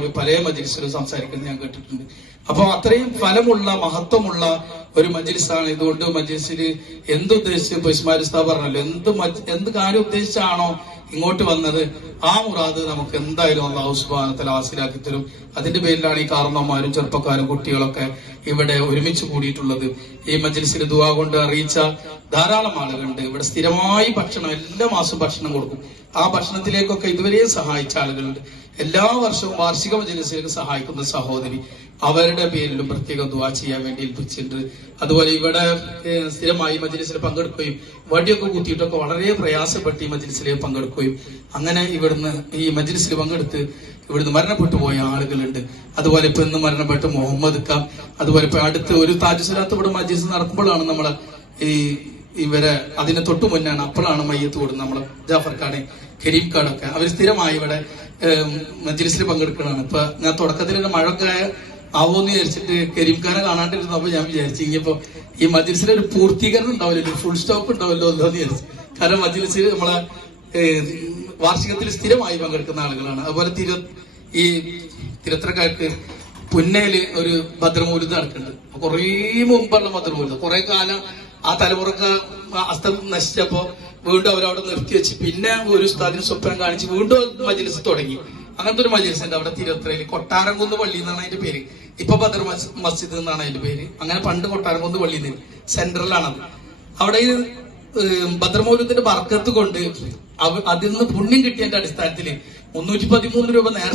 മൗലവി പല മജിലിസിലും സംസാരിക്കുന്നത് ഞാൻ കേട്ടിട്ടുണ്ട്. അപ്പൊ അത്രയും ഫലമുള്ള മഹത്വമുള്ള ഒരു മജിലിസാണ്. ഇതുകൊണ്ട് മജിലിസിൽ എന്തുദ്ദേശിച്ച് ഉസ്താദ് പറഞ്ഞല്ലോ എന്ത് എന്ത് കാര്യം ഉദ്ദേശിച്ചാണോ ഇങ്ങോട്ട് വന്നത്? ആ മുറാദ് നമുക്ക് എന്തായാലും അള്ളാഹു സുബാനത്തിൽ ഹാസിലാക്കി തരും. അതിന്റെ പേരിലാണ് ഈ കാരണവന്മാരും ചെറുപ്പക്കാരും കുട്ടികളൊക്കെ ഇവിടെ ഒരുമിച്ച് കൂടിയിട്ടുള്ളത്. ഈ മജ്ലിസിൽ ദുവാ കൊണ്ട് അറിയിച്ച ധാരാളം ആളുകളുണ്ട്. ഇവിടെ സ്ഥിരമായി ഭക്ഷണം എല്ലാ മാസവും ഭക്ഷണം കൊടുക്കും. ആ ഭക്ഷണത്തിലേക്കൊക്കെ ഇതുവരെ സഹായിച്ച ആളുകളുണ്ട്. എല്ലാ വർഷവും വാർഷിക മജ്ലിസിലേക്ക് സഹായിക്കുന്ന സഹോദരി. അവരുടെ പേരിലും പ്രത്യേകം ദുവാ ചെയ്യാൻ വേണ്ടി ഏൽപ്പിച്ചിട്ടുണ്ട്. അതുപോലെ ഇവിടെ സ്ഥിരമായി മജ്ലിസിൽ പങ്കെടുക്കുകയും വടിയൊക്കെ കുത്തിയിട്ടൊക്കെ വളരെ പ്രയാസപ്പെട്ട് ഈ മജ്ലിസിൽ പങ്കെടുക്കുകയും അങ്ങനെ ഇവിടുന്ന് ഈ മജ്ലിസിൽ പങ്കെടുത്ത് ഇവിടുന്ന് മരണപ്പെട്ടു പോയ ആളുകളുണ്ട്. അതുപോലെ ഇപ്പൊ ഇന്ന് മരണപ്പെട്ട മുഹമ്മദ് ഖാൻ അതുപോലെ ഇപ്പൊ അടുത്ത് ഒരു താജുസലാത്ത് ഇവിടെ മജ്ലിസ് നടക്കുമ്പോഴാണ് നമ്മൾ ഈ ഇവരെ അതിന് തൊട്ടു മുന്നാണ് അപ്പോഴാണ് മയ്യത്ത് കൂടുന്നത് നമ്മൾ ജാഫർ ഖാനെ കരീം ഖാനൊക്കെ. അവർ സ്ഥിരമായി ഇവിടെ മജിലിസിൽ പങ്കെടുക്കുന്നതാണ് ഇപ്പൊ ഞാൻ തുടക്കത്തിൽ മഴ ആവോന്ന് വിചാരിച്ചിട്ട് കരീംഖാനെ കാണാണ്ടിരുന്നപ്പോ ഞാൻ വിചാരിച്ചു ഇനിയിപ്പോ ഈ മജിൽസിൽ ഒരു പൂർത്തീകരണം ഉണ്ടാവില്ലല്ലോ ഫുൾ സ്റ്റോപ്പ് ഉണ്ടാവില്ലോ എന്ന് വിചാരിച്ചു. കാരണം മജിൽസ് നമ്മളെ വാർഷികത്തിൽ സ്ഥിരമായി പങ്കെടുക്കുന്ന ആളുകളാണ്. അതുപോലെ തിരു ഈ തിരുത്തരക്കാർക്ക് പുന്നയിൽ ഒരു ഭദ്രമൂലിത നടക്കുന്നുണ്ട്. കുറേ മുമ്പുള്ള ഭദ്രമൂലിത കുറെ കാലം ആ തലമുറയ്ക്ക് അസ്തം നശിച്ചപ്പോ വീണ്ടും അവരവിടെ നിർത്തി വെച്ച് പിന്നെ ഒരു ഉസ്താദിന് സ്വപ്നം കാണിച്ച് വീണ്ടും മജ്ലിസ് തുടങ്ങി. അങ്ങനത്തെ ഒരു മജ്ലിസ് ഉണ്ട് അവിടെ തിരുവത്രയിൽ. കൊട്ടാരംകുന്ന് പള്ളി എന്നാണ് അതിന്റെ പേര്. ഇപ്പൊ ബദർ മസ്ജിദ് എന്നാണ് അതിന്റെ പേര്. അങ്ങനെ പണ്ട് കൊട്ടാരംകുന്ന് പള്ളി സെൻട്രലാണത്. അവിടെ ബദർ ഭദ്രമൗലത്തിന്റെ ബർക്കത്ത് കൊണ്ട് അതിൽ നിന്ന് പുണ്യം കിട്ടിയതിന്റെ അടിസ്ഥാനത്തിൽ മുന്നൂറ്റി പതിമൂന്ന് രൂപ നേർ